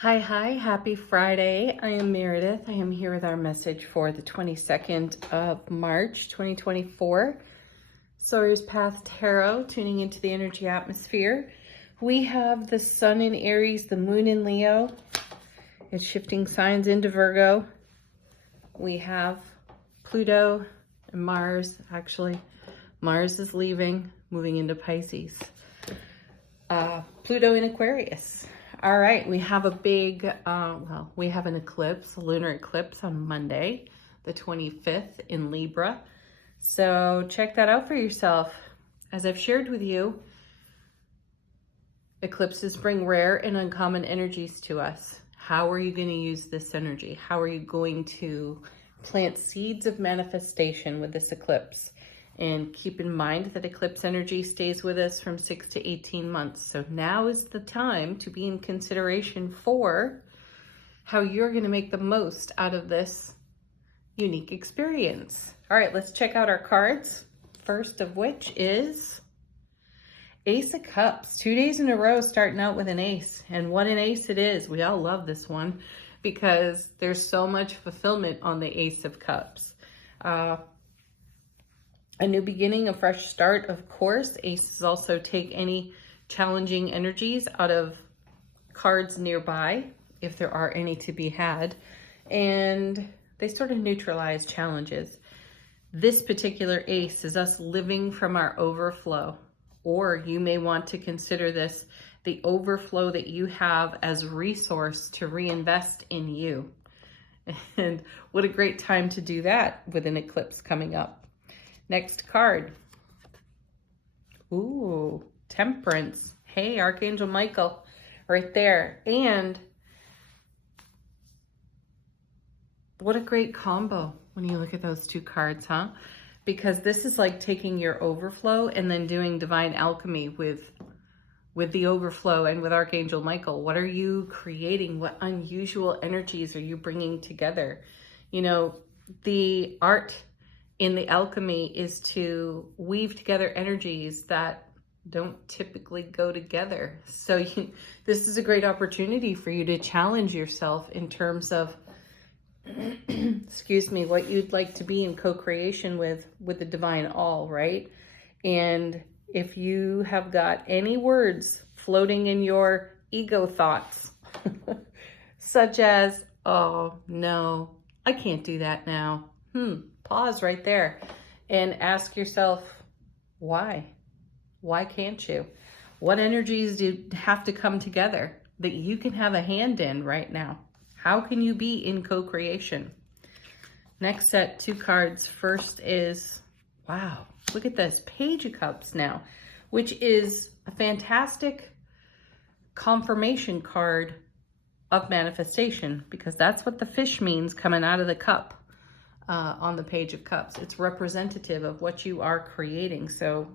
Hi, happy Friday. I am Meredith. I am here with our message for the 22nd of March, 2024. Sawyer's Path Tarot, tuning into the energy atmosphere. We have the sun in Aries, the moon in Leo. It's shifting signs into Virgo. We have Pluto and Mars. Actually, Mars is leaving, moving into Pisces. Pluto in Aquarius. All right, we have a big, we have an eclipse, a lunar eclipse on Monday, the 25th in Libra. So check that out for yourself. As I've shared with you, eclipses bring rare and uncommon energies to us. How are you going to use this energy? How are you going to plant seeds of manifestation with this eclipse? And keep in mind that eclipse energy stays with us from 6 to 18 months. So now is the time to be in consideration for how you're going to make the most out of this unique experience. All right, let's check out our cards. First of which is Ace of Cups. 2 days in a row starting out with an ace. And what an ace it is. We all love this one because there's so much fulfillment on the Ace of Cups. A new beginning, a fresh start, of course. Aces also take any challenging energies out of cards nearby, if there are any to be had, and they sort of neutralize challenges. This particular ace is us living from our overflow, or you may want to consider this the overflow that you have as resource to reinvest in you. And what a great time to do that with an eclipse coming up. Next card. Ooh, Temperance. Hey, Archangel Michael, right there. And what a great combo when you look at those two cards, huh? Because this is like taking your overflow and then doing divine alchemy with the overflow and with Archangel Michael. What are you creating? What unusual energies are you bringing together? You know, the art in the alchemy is to weave together energies that don't typically go together. So this is a great opportunity for you to challenge yourself in terms of, excuse me, what you'd like to be in co-creation with the divine all, right? And if you have got any words floating in your ego thoughts, such as, oh no, I can't do that now. Pause right there and ask yourself, why? Why can't you? What energies do have to come together that you can have a hand in right now? How can you be in co-creation? Next set, two cards. First is, wow, look at this, Page of Cups now, which is a fantastic confirmation card of manifestation, because that's what the fish means coming out of the cup. On the Page of Cups. It's representative of what you are creating. So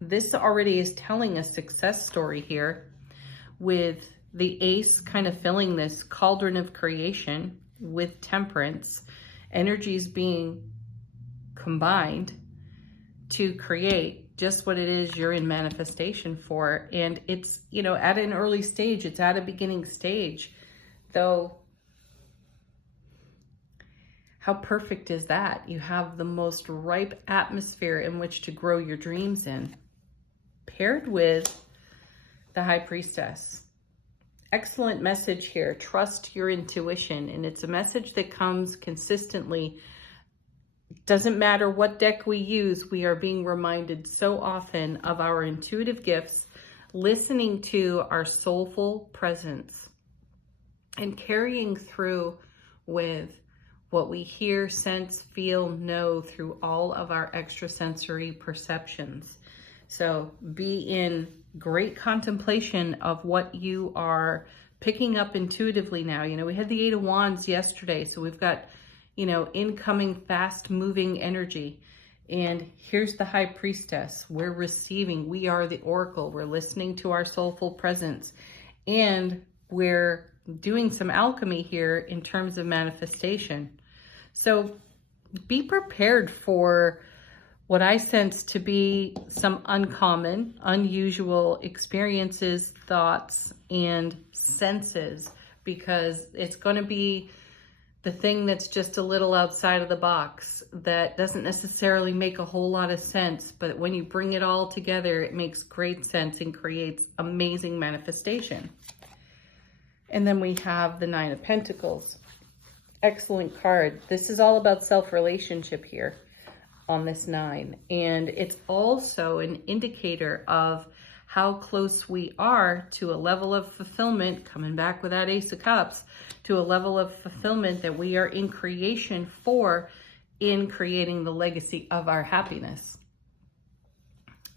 this already is telling a success story here, with the ace kind of filling this cauldron of creation with Temperance, energies being combined to create just what it is you're in manifestation for. And it's, you know, at an early stage, it's at a beginning stage, though. How perfect is that? You have the most ripe atmosphere in which to grow your dreams in, paired with the High Priestess. Excellent message here. Trust your intuition. And it's a message that comes consistently. Doesn't matter what deck we use, we are being reminded so often of our intuitive gifts, listening to our soulful presence, and carrying through with what we hear, sense, feel, know through all of our extrasensory perceptions. So be in great contemplation of what you are picking up intuitively now. You know, we had the Eight of Wands yesterday, so we've got, you know, incoming fast moving energy. And here's the High Priestess. We're receiving, we are the Oracle. We're listening to our soulful presence. And we're doing some alchemy here in terms of manifestation. So be prepared for what I sense to be some uncommon, unusual experiences, thoughts, and senses because it's going to be the thing that's just a little outside of the box that doesn't necessarily make a whole lot of sense, but when you bring it all together, it makes great sense and creates amazing manifestation. And then we have the Nine of Pentacles. Excellent card. This is all about self-relationship here on this 9, and it's also an indicator of how close we are to a level of fulfillment, coming back with that Ace of Cups, to a level of fulfillment that we are in creation for, in creating the legacy of our happiness.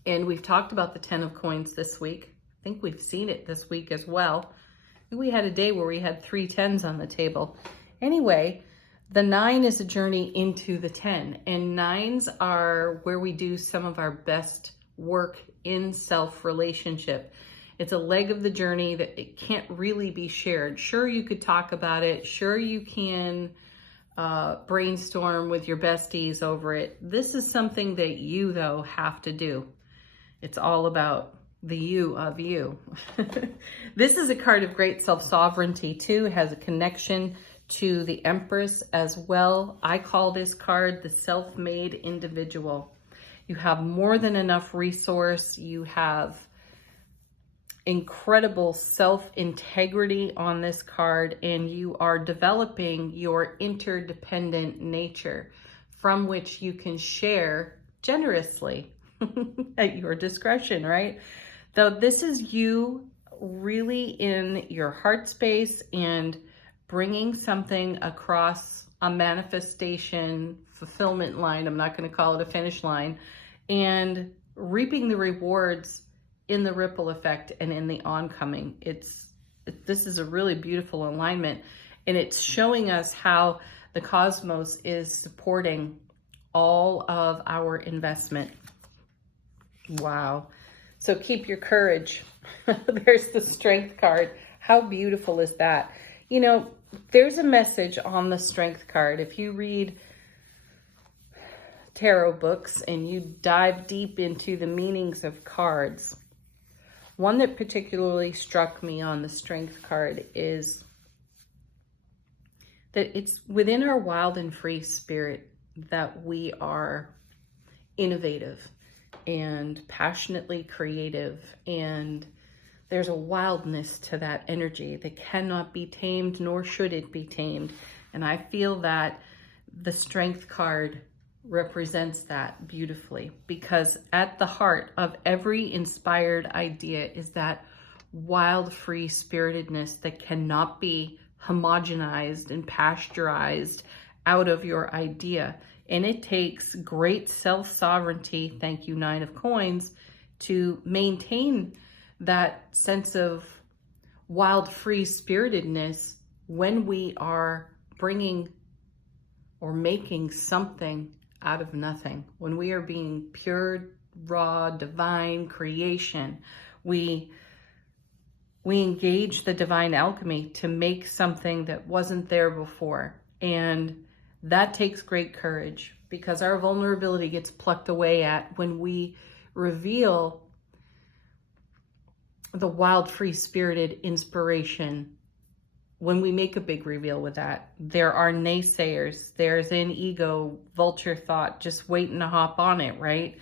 And we've talked about the 10 of Coins this week. I think we've seen it this week as well. I think we had a day where we had 3 10s on the table. Anyway, the 9 is a journey into the 10, and 9s are where we do some of our best work in self-relationship. It's a leg of the journey that it can't really be shared. Sure, you could talk about it. Sure, you can brainstorm with your besties over it. This is something that you, though, have to do. It's all about the you of you. This is a card of great self-sovereignty, too. It has a connection to the Empress as well. I call this card the self-made individual. You have more than enough resource. You have incredible self-integrity on this card, and you are developing your interdependent nature from which you can share generously at your discretion, right? Though this is you really in your heart space and bringing something across a manifestation fulfillment line. I'm not going to call it a finish line, and reaping the rewards in the ripple effect and in the oncoming. This is a really beautiful alignment, and it's showing us how the cosmos is supporting all of our investment. Wow. So keep your courage. There's the Strength card. How beautiful is that? You know, there's a message on the Strength card. If you read tarot books and you dive deep into the meanings of cards, one that particularly struck me on the Strength card is that it's within our wild and free spirit that we are innovative and passionately creative, and there's a wildness to that energy that cannot be tamed, nor should it be tamed. And I feel that the Strength card represents that beautifully, because at the heart of every inspired idea is that wild, free spiritedness that cannot be homogenized and pasteurized out of your idea. And it takes great self-sovereignty, thank you, 9 of Coins, to maintain that sense of wild, free spiritedness when we are bringing or making something out of nothing. When we are being pure, raw, divine creation, we engage the divine alchemy to make something that wasn't there before. And that takes great courage, because our vulnerability gets plucked away at when we reveal the wild, free-spirited inspiration. When we make a big reveal with that, there are naysayers. There's an ego, vulture thought, just waiting to hop on it, right?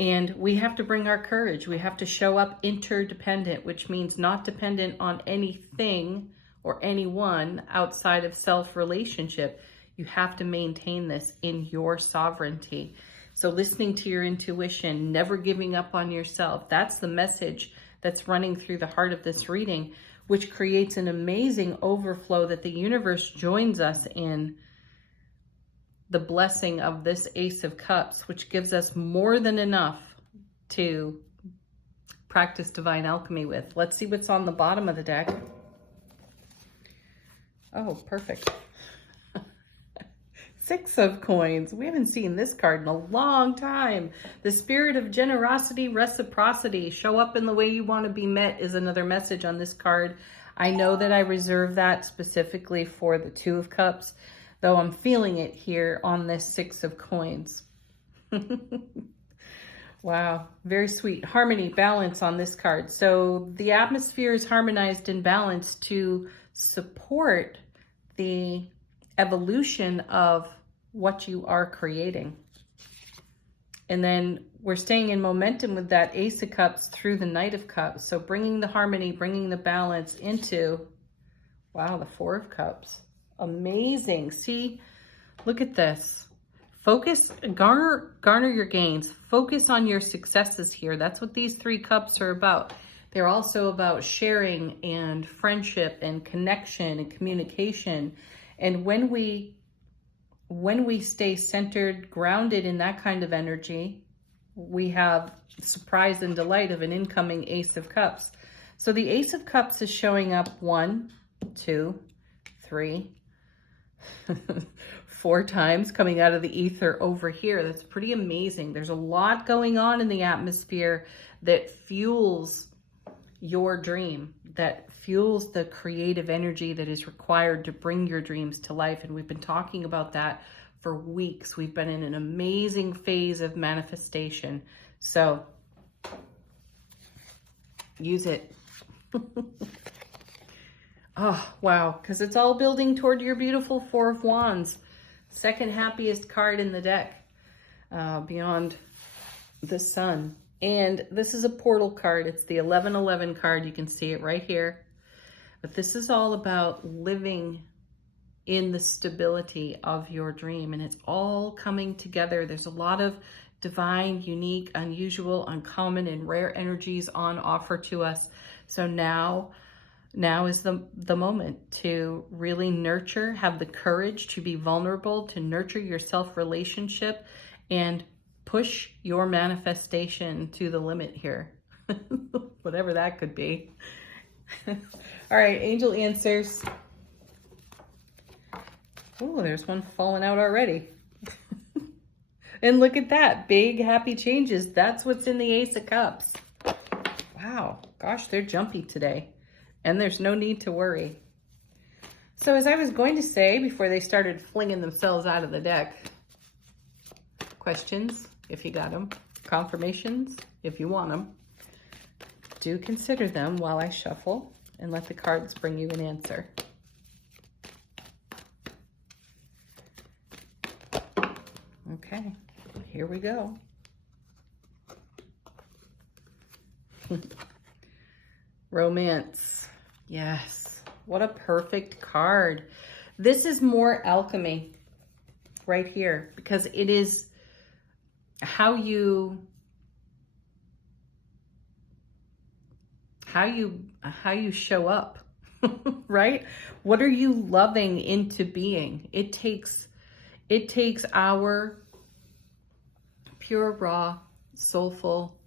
And we have to bring our courage. We have to show up interdependent, which means not dependent on anything or anyone outside of self-relationship. You have to maintain this in your sovereignty. So listening to your intuition, never giving up on yourself. That's the message that's running through the heart of this reading, which creates an amazing overflow that the universe joins us in. The blessing of this Ace of Cups, which gives us more than enough to practice divine alchemy with. Let's see what's on the bottom of the deck. Oh, perfect. 6 of Coins. We haven't seen this card in a long time. The spirit of generosity, reciprocity, show up in the way you want to be met is another message on this card. I know that I reserved that specifically for the 2 of Cups, though I'm feeling it here on this 6 of Coins. Wow, very sweet. Harmony, balance on this card. So the atmosphere is harmonized and balanced to support the evolution of what you are creating. And then we're staying in momentum with that Ace of Cups through the Knight of Cups. So bringing the harmony, bringing the balance into, wow, the Four of Cups. Amazing. See, look at this. Focus, garner your gains. Focus on your successes here. That's what these three cups are about. They're also about sharing and friendship and connection and communication. And when we stay centered, grounded in that kind of energy, we have surprise and delight of an incoming Ace of Cups. So the Ace of Cups is showing up 1, 2, 3, 4 times coming out of the ether over here. That's pretty amazing. There's a lot going on in the atmosphere that fuels your dream, that fuels the creative energy that is required to bring your dreams to life. And we've been talking about that for weeks. We've been in an amazing phase of manifestation. So use it. Oh, wow. Because it's all building toward your beautiful Four of Wands. Second happiest card in the deck, beyond the Sun. And this is a portal card. It's the 1111 card. You can see it right here. But this is all about living in the stability of your dream. And it's all coming together. There's a lot of divine, unique, unusual, uncommon, and rare energies on offer to us. So now is the moment to really nurture, have the courage to be vulnerable, to nurture your self-relationship, and push your manifestation to the limit here. Whatever that could be. All right, angel answers. Oh, there's one falling out already. And look at that, big happy changes. That's what's in the Ace of Cups. Wow, gosh, they're jumpy today. And there's no need to worry. So as I was going to say before they started flinging themselves out of the deck, questions, if you got them, confirmations, if you want them, do consider them while I shuffle and let the cards bring you an answer. Okay, here we go. Romance. Yes, what a perfect card. This is more alchemy right here, because it is how you show up, right? What are you loving into being? It takes our pure, raw, soulful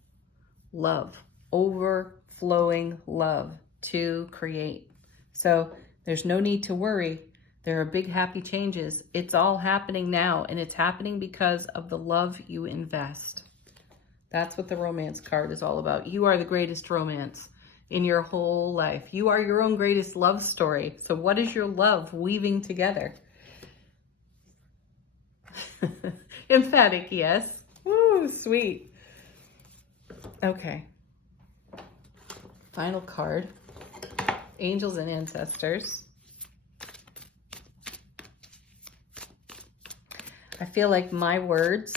love, overflowing love to create. So there's no need to worry. There are big happy changes. It's all happening now, and it's happening because of the love you invest. That's what the romance card is all about. You are the greatest romance in your whole life. You are your own greatest love story. So what is your love weaving together? Emphatic, yes. Woo, sweet. Okay. Final card. Angels and ancestors. I feel like my words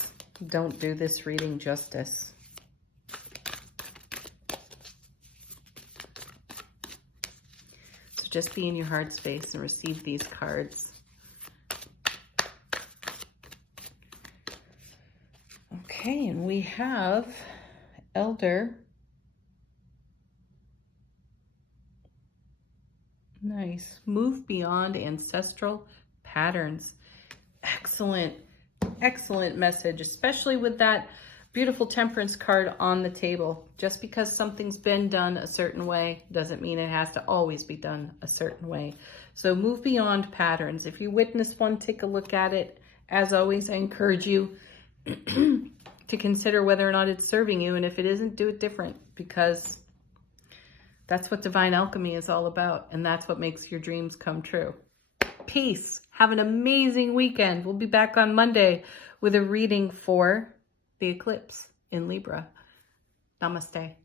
don't do this reading justice. So just be in your heart space and receive these cards. Okay, and we have Elder. Nice. Move beyond ancestral patterns. Excellent, excellent message, especially with that beautiful Temperance card on the table. Just because something's been done a certain way doesn't mean it has to always be done a certain way. So move beyond patterns. If you witness one, take a look at it. As always, I encourage you to consider whether or not it's serving you. And if it isn't, do it different, because that's what divine alchemy is all about. And that's what makes your dreams come true. Peace. Have an amazing weekend. We'll be back on Monday with a reading for the eclipse. in Libra. Namaste.